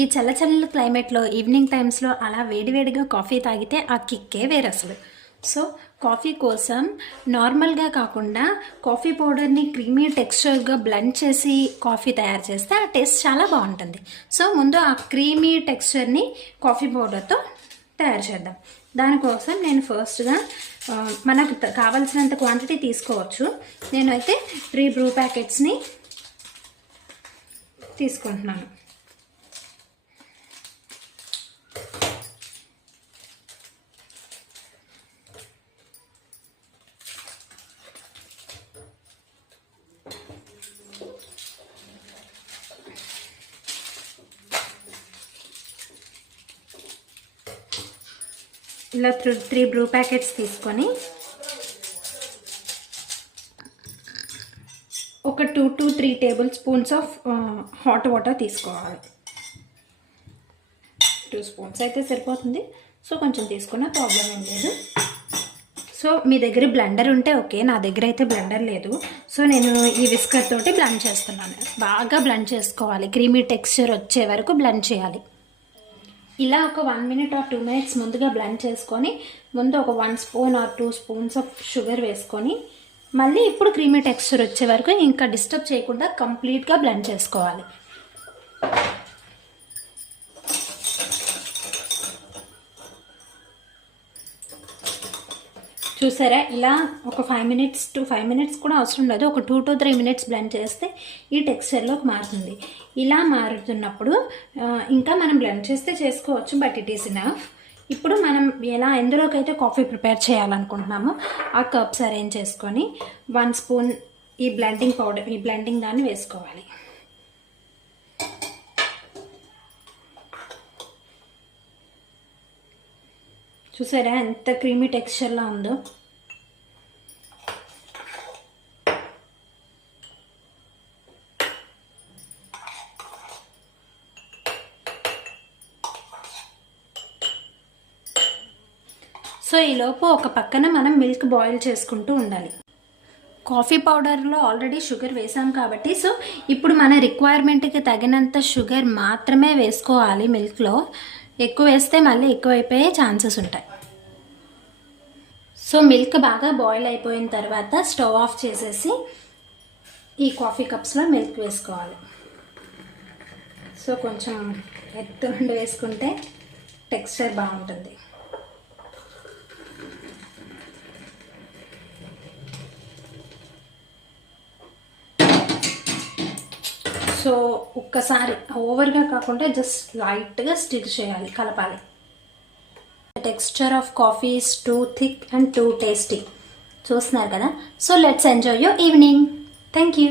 ఈ చల్ల క్లైమేట్లో ఈవినింగ్ టైమ్స్లో అలా వేడివేడిగా కాఫీ తాగితే ఆ కిక్కే వేరు అసలు. సో కాఫీ కోసం నార్మల్గా కాకుండా కాఫీ పౌడర్ని క్రీమీ టెక్స్చర్గా బ్లెండ్ చేసి కాఫీ తయారు చేస్తే ఆ టేస్ట్ చాలా బాగుంటుంది. సో ముందు ఆ క్రీమీ టెక్స్చర్ని కాఫీ పౌడర్తో తయారు చేద్దాం. దానికోసం నేను ఫస్ట్గా మనకు కావాల్సినంత క్వాంటిటీ తీసుకోవచ్చు. నేనైతే 3 బ్రూ ప్యాకెట్స్ని తీసుకుంటున్నాను. ఇలా 3 బ్రూ ప్యాకెట్స్ తీసుకొని ఒక 2 to 3 table spoons of hot water తీసుకోవాలి. 2 స్పూన్స్ అయితే సరిపోతుంది. సో కొంచెం తీసుకున్న ప్రాబ్లం ఏం లేదు. సో మీ దగ్గర బ్లెండర్ ఉంటే ఓకే, నా దగ్గర అయితే బ్లెండర్ లేదు. సో నేను ఈ విస్కర్ తోటి బ్లెండ్ చేస్తున్నాను. బాగా బ్లెండ్ చేసుకోవాలి, క్రీమీ టెక్స్చర్ వచ్చే వరకు బ్లెండ్ చేయాలి. ఇలా ఒక 1 minute or 2 minutes ముందుగా బ్లెండ్ చేసుకొని ముందు ఒక 1 spoon or 2 spoons of sugar వేసుకొని మళ్ళీ ఇప్పుడు క్రీమీ టెక్స్చర్ వచ్చే వరకు ఇంకా డిస్టర్బ్ చేయకుండా కంప్లీట్గా బ్లెండ్ చేసుకోవాలి. చూసారా, ఇలా ఒక 5 minutes to 5 minutes కూడా అవసరం లేదు, ఒక 2 to 3 minutes బ్లెండ్ చేస్తే ఈ టెక్స్చర్లోకి మారుతుంది. ఇలా మారుతున్నప్పుడు ఇంకా మనం బ్లెండ్ చేస్తే చేసుకోవచ్చు, బట్ ఇట్ ఈస్ ఇనఫ్. ఇప్పుడు మనం ఎందులోకైతే కాఫీ ప్రిపేర్ చేయాలనుకుంటున్నామో ఆ కప్స్ అరేంజ్ చేసుకొని 1 స్పూన్ ఈ బ్లెండింగ్ పౌడర్, ఈ బ్లెండింగ్ దాన్ని వేసుకోవాలి. చూసారా ఎంత క్రీమీ టెక్స్చర్లా ఉందో. సో ఈలోపు ఒక పక్కన మనం మిల్క్ బాయిల్ చేసుకుంటూ ఉండాలి. కాఫీ పౌడర్లో ఆల్రెడీ షుగర్ వేసాం కాబట్టి సో ఇప్పుడు మన రిక్వైర్మెంట్కి తగినంత షుగర్ మాత్రమే వేసుకోవాలి. మిల్క్లో ఎక్కువ వేస్తే మళ్ళీ ఎక్కువైపోయే ఛాన్సెస్ ఉంటాయి. సో మిల్క్ బాగా బాయిల్ అయిపోయిన తర్వాత స్టవ్ ఆఫ్ చేసేసి ఈ కాఫీ కప్స్లో మిల్క్ వేసుకోవాలి. సో కొంచెం ఎత్తు నుండి వేసుకుంటే టెక్స్చర్ బాగుంటుంది. సో ఒక్కసారి ఓవర్గా కాకుండా జస్ట్ లైట్గా స్టిర్ చేయాలి, కలపాలి. The texture of coffee is too thick and too tasty. చూస్తున్నారు కదా. So let's enjoy your evening. Thank you.